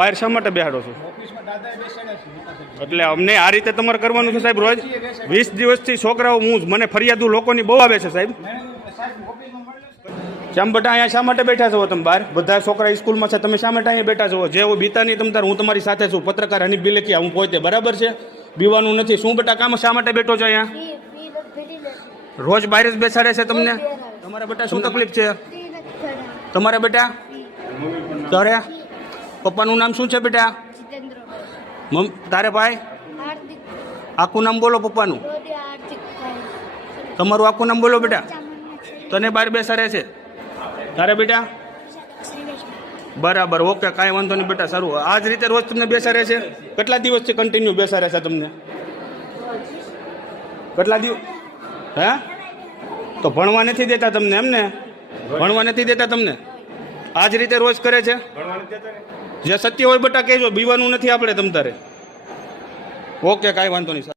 બહાર શા માટે બેહાડો છો? એટલે અમને આ રીતે તમારે કરવાનું છે સાહેબ? રોજ 20 દિવસથી છોકરાઓ મને ફરિયાદો લોકોની બહુ આવે છે સાહેબ. કેમ બેટા અહીંયા શા માટે બેઠા છો તમે બહાર? બધા છોકરા સ્કૂલમાં છે, તમે શા માટે અહીંયા બેઠા છો? જે બીતા નહીં તમ તાર, હું તમારી સાથે છું. પત્રકાર હનીફ બિલેકિયા હું પોતે, બરાબર છે? બીવાનું નથી. શું બેટા કામ શા માટે બેઠો છો અહીંયા? રોજ બહાર જ બેસાડે છે તમને? તમારા બેટા શું તકલીફ છે તમારા બેટા? તારે પપ્પાનું નામ શું છે બેટા? તારે ભાઈ આખું નામ બોલો પપ્પાનું. તમારું આખું નામ બોલો બેટા. તને બહાર બેસાડે છે તારે બેટા? બરાબર, ઓકે, કાંઈ વાંધો નહીં બેટા. સારું, આ જ રીતે રોજ તમને બેસાડે છે? કેટલા દિવસથી કન્ટિન્યુ બેસાડે છે તમને? કેટલા દિવસ? હે? તો ભણવા નથી દેતા તમને? એમને ભણવા નથી દેતા તમને? આ જ રીતે રોજ કરે છે? જે સત્ય હોય બેટા કહેજો, બીવાનું નથી આપણે તમ તારે. ઓકે, કાંઈ વાંધો નહીં.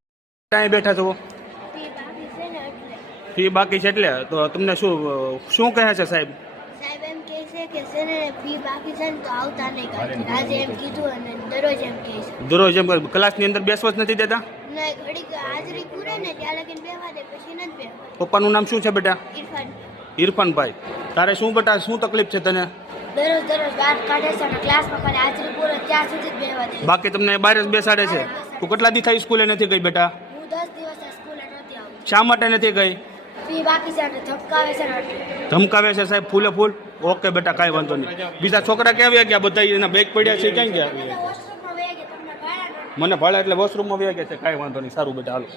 અહીં બેઠા છો? ફી બાકી છે એટલે? તો તમને શું કહે છે સાહેબ? સાહેબ એમ કહે છે કે ફી બાકી છે ને તો આવતા નહીં કાઢી. આજે એમ કીધું અને દરરોજ એમ કહે છે. દરરોજ એમ ક્લાસની અંદર બેસવા જ નથી દેતા? નહીં, ઘડીક હાજરી પૂરે ને ત્યાં લગીને બેવા દે, પછી નથી બેવા. પપ્પાનું નામ શું છે બેટા? ઇરફાન. ઇરફાનભાઈ. તારે શું બેટા શું તકલીફ છે તને? દરરોજ બહાર કાઢે છે અને ક્લાસમાં ખાલી હાજરી પૂરે ત્યાં સુધી જ બેવા દે. બાકી તમને બહાર જ બેસાડે છે? તું કેટલા દી થઈ સ્કૂલે નથી ગઈ બેટા? હું 10 દિવસ સ્કૂલે નથી આવતી. શા માટે નથી ગઈ? ફી બાકી છે અને ધમકાવે છે. ધમકાવે છે સાહેબ ફૂલે ફૂલ? ઓકે બેટા, કાંઈ વાંધો નહીં. બીજા છોકરા ક્યાં ગયા? બધા એના બેગ પડ્યા છે, ક્યાં ગયા? મને ભાડા એટલે વોશરૂમમાં વ્યા ગયા છે. કાંઈ વાંધો નહીં. સારું બેટા, હાલો.